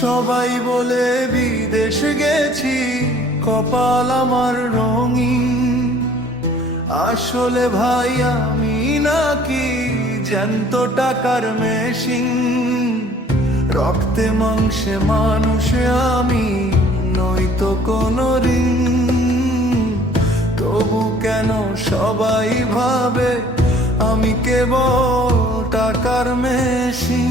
সবাই বলে বিদেশ গেছি, কপাল আমার রঙিন। আসলে ভাই আমি নাকি জ্যান্ত টাকার মেশিন। রক্তে মাংসে মানুষে আমি, নয়তো কোনো ঋণ। তবু কেন সবাই ভাবে আমি কেবল টাকার মেশিন।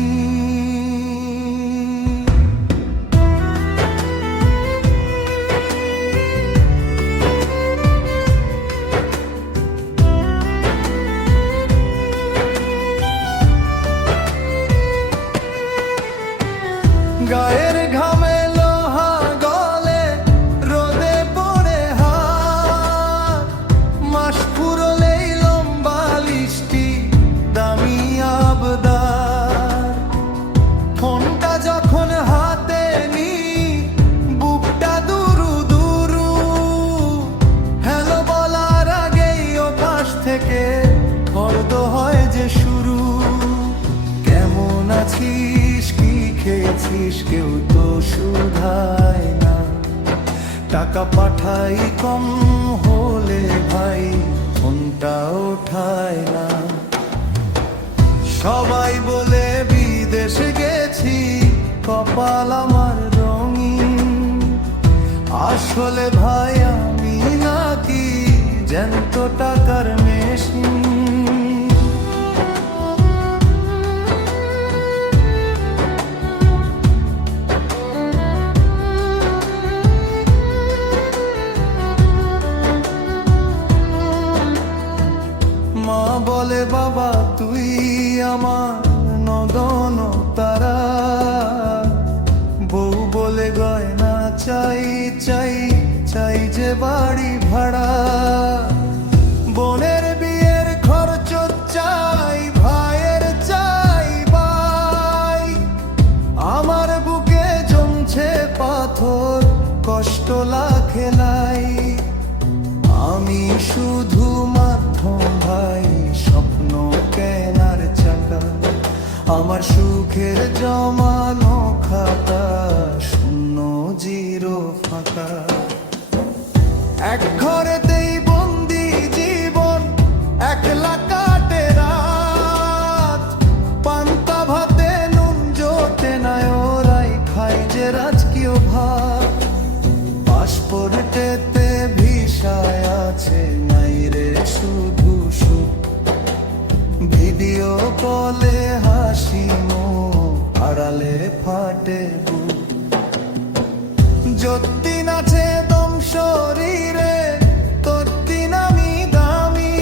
গায়ের ঘামে লোহা গলে, রোদে পড়ে হাত। মাস ফুরলেই লম্বা লিস্টি, দামি আবদার। ফোনটা যখন হাতে নি, বুকটা দুরু দুরু। হ্যালো বলার আগেই ওপাশ থেকে ফর্দ হয় যে শুরু। কেমন আছিস, কি খেয়েছিস, কেউ তো শুধায় না। টাকা পাঠাই কম হলে ভাই, ফোনটা ওঠায় না। সবাই বলে বিদেশে গেছি, কপাল আমার রঙিন। আসলে ভাই আমি নাকি জ্যান্ত টাকার মেশিন। মা বলে বাবা তুই আমার নদন তারা। বউ বলে গয়না চাই চাই চাই যে বাড়ি ভাড়া। বোনের বিয়ের খরচ চাই, ভাইয়ের চাই ভাই। আমার বুকে জমছে পাথর, কষ্ট লাখে লাই। আমি শুধু মাধ্যম ভাই, স্বপ্ন কেনার চাকা। আমার সুখের জমানো খাতা, শূন্য জিরো ফাঁকা। এক ঘরেতেই বন্দি জীবন, একলা কাটে রাত। পান্তা ভাতে নুন জোটে না, ওরাই খাই যে রাজকীয় ভাত। পাসপোর্টেতে ভিসায় আছে নাই রে শুধু সুখ। ভিডিও কলে হাসি মুখ, আড়ালে ফাটে বুক। যতদিন আছে দম শরীরে, ততদিন আমি দামি।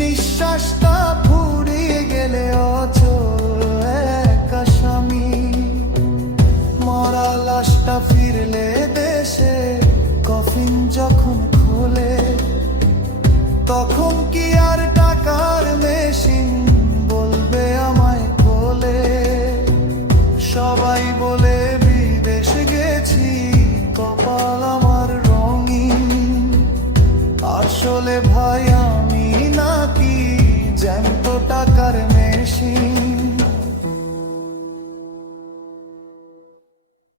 নিঃশ্বাসটা ফুরিয়ে গেলে অচল এক আসামি। মরা লাশটা ফিরলে দেশে, কফিন যখন খোলে, তখন কি আর